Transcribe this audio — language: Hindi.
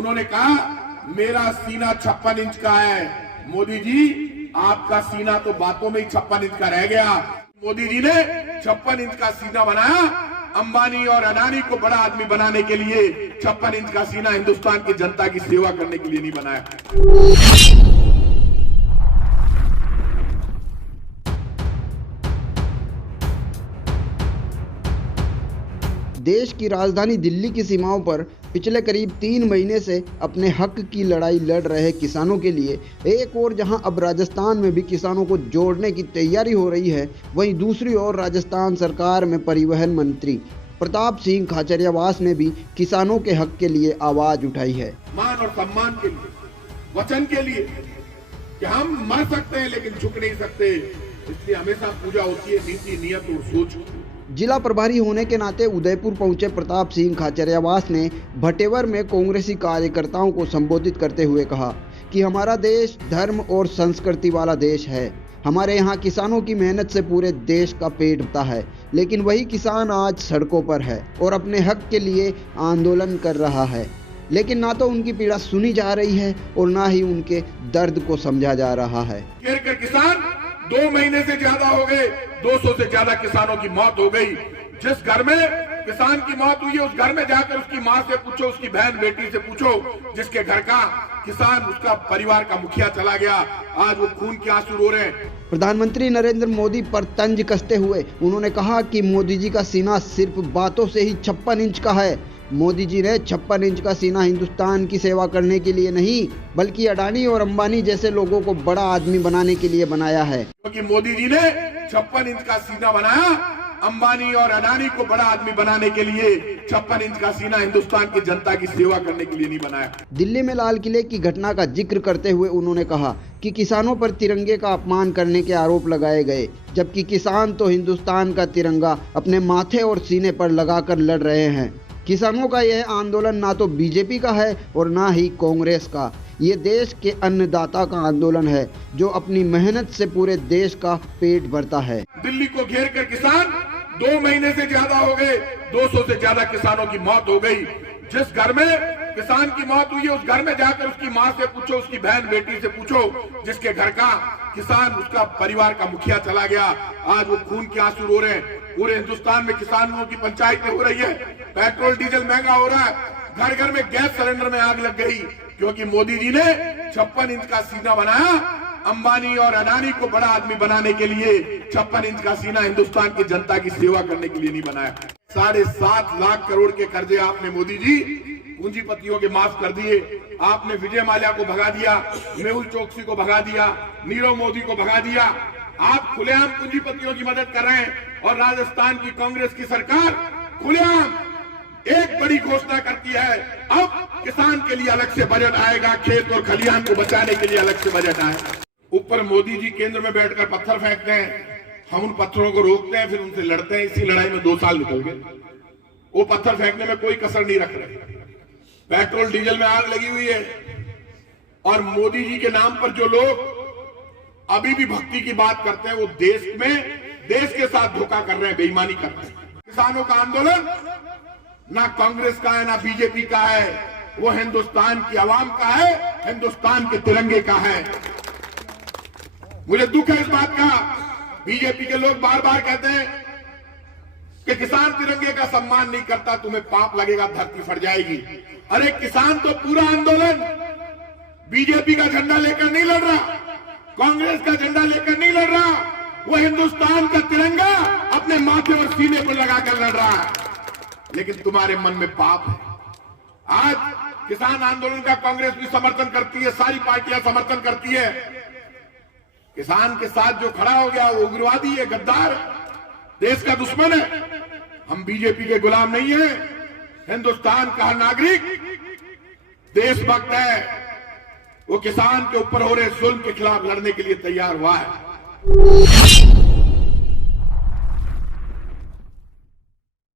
उन्होंने कहा मेरा सीना 56 इंच का है। मोदी जी आपका सीना तो बातों में ही 56 इंच का रह गया। मोदी जी ने 56 इंच का सीना बनाया, अंबानी और अडानी को बड़ा आदमी बनाने के लिए 56 इंच का सीना हिंदुस्तान की जनता की सेवा करने के लिए नहीं बनाया। देश की राजधानी दिल्ली की सीमाओं पर पिछले करीब 3 महीने से अपने हक की लड़ाई लड़ रहे किसानों के लिए एक और जहां अब राजस्थान में भी किसानों को जोड़ने की तैयारी हो रही है, वहीं दूसरी ओर राजस्थान सरकार में परिवहन मंत्री प्रताप सिंह खाचरियावास ने भी किसानों के हक के लिए आवाज उठाई है। मान और सम्मान के लिए, वचन के लिए कि हम मर सकते हैं लेकिन झुक नहीं सकते, इसलिए हमेशा पूजा होती है नीति, नियत और सोच। जिला प्रभारी होने के नाते उदयपुर पहुंचे प्रताप सिंह खाचरियावास ने भटेवर में कांग्रेसी कार्यकर्ताओं को संबोधित करते हुए कहा कि हमारा देश धर्म और संस्कृति वाला देश है। हमारे यहाँ किसानों की मेहनत से पूरे देश का पेट भरता है, लेकिन वही किसान आज सड़कों पर है और अपने हक के लिए आंदोलन कर रहा है, लेकिन ना तो उनकी पीड़ा सुनी जा रही है और ना ही उनके दर्द को समझा जा रहा है। किसान 2 महीने से ज्यादा हो गए, 200 से ज्यादा किसानों की मौत हो गई। जिस घर में किसान की मौत हुई है उस घर में जाकर उसकी माँ से पूछो, उसकी बहन बेटी से पूछो, जिसके घर का किसान उसका परिवार का मुखिया चला गया, आज वो खून के आंसू रो रहे हैं। प्रधानमंत्री नरेंद्र मोदी पर तंज कसते हुए उन्होंने कहा कि मोदी जी का सीना सिर्फ बातों से ही 56 इंच का है। मोदी जी ने 56 इंच का सीना हिंदुस्तान की सेवा करने के लिए नहीं, बल्कि अडानी और अंबानी जैसे लोगों को बड़ा आदमी बनाने के लिए बनाया है। क्योंकि मोदी जी ने 56 इंच का सीना बनाया, अंबानी और अडानी को बड़ा आदमी बनाने के लिए 56 इंच का सीना हिंदुस्तान की जनता की सेवा करने के लिए नहीं बनाया। दिल्ली में लाल किले की घटना का जिक्र करते हुए उन्होंने कहा कि किसानों पर तिरंगे का अपमान करने के आरोप लगाए गए, जबकि किसान तो हिंदुस्तान का तिरंगा अपने माथे और सीने पर लगाकर लड़ रहे हैं। किसानों का यह आंदोलन ना तो बीजेपी का है और ना ही कांग्रेस का, ये देश के अन्नदाता का आंदोलन है जो अपनी मेहनत से पूरे देश का पेट भरता है। दिल्ली को घेर कर किसान 2 महीने से ज्यादा हो गए, 200 से ज्यादा किसानों की मौत हो गई। जिस घर में किसान की मौत हुई है उस घर में जाकर उसकी माँ से पूछो, उसकी बहन बेटी से पूछो, जिसके घर का किसान उसका परिवार का मुखिया चला गया, आज वो खून के आंसू रो रहे हैं। पूरे हिंदुस्तान में किसानों की पंचायतें हो रही है, पेट्रोल डीजल महंगा हो रहा है, घर घर में गैस सिलेंडर में आग लग गई, क्योंकि मोदी जी ने 56 इंच का सीना बनाया, अंबानी और अडानी को बड़ा आदमी बनाने के लिए 56 इंच का सीना हिंदुस्तान की जनता की सेवा करने के लिए नहीं बनाया। 7.5 लाख करोड़ के कर्जे आपने मोदी जी पूंजीपतियों के माफ कर दिए। आपने विजय माल्या को भगा दिया, मेहुल चोकसी को भगा दिया, नीरव मोदी को भगा दिया। आप खुलेआम पूंजीपतियों की मदद कर रहे हैं और राजस्थान की कांग्रेस की सरकार खुलेआम एक बड़ी घोषणा करती है, अब किसान के लिए अलग से बजट आएगा, खेत और खलिहान को बचाने के लिए अलग से बजट आएगा। ऊपर मोदी जी केंद्र में बैठकर पत्थर फेंकते हैं, हम उन पत्थरों को रोकते हैं, फिर उनसे लड़ते हैं। इसी लड़ाई में 2 साल निकल गए। वो पत्थर फेंकने में कोई कसर नहीं रख रहे। पेट्रोल डीजल में आग लगी हुई है और मोदी जी के नाम पर जो लोग अभी भी भक्ति की बात करते हैं वो देश के साथ धोखा कर रहे हैं, बेईमानी कर रहे हैं। किसानों का आंदोलन ना कांग्रेस का है ना बीजेपी का है, वो हिंदुस्तान की आवाम का है, हिंदुस्तान के तिरंगे का है। मुझे दुख है इस बात का, बीजेपी के लोग बार बार कहते हैं कि किसान तिरंगे का सम्मान नहीं करता, तुम्हें पाप लगेगा, धरती फट जाएगी। अरे किसान तो पूरा आंदोलन बीजेपी का झंडा लेकर नहीं लड़ रहा, कांग्रेस का झंडा लेकर नहीं लड़ रहा, वो हिंदुस्तान का तिरंगा अपने माथे और सीने पर लगाकर लड़ रहा है। लेकिन तुम्हारे मन में पाप है। आज किसान आंदोलन का कांग्रेस भी समर्थन करती है, सारी पार्टियां समर्थन करती है। किसान के साथ जो खड़ा हो गया वो उग्रवादी है, गद्दार, देश का दुश्मन है। हम बीजेपी के गुलाम नहीं है। हिंदुस्तान का हर नागरिक देशभक्त है, वो किसान के ऊपर हो रहे जुल्म के खिलाफ लड़ने के लिए तैयार हुआ है।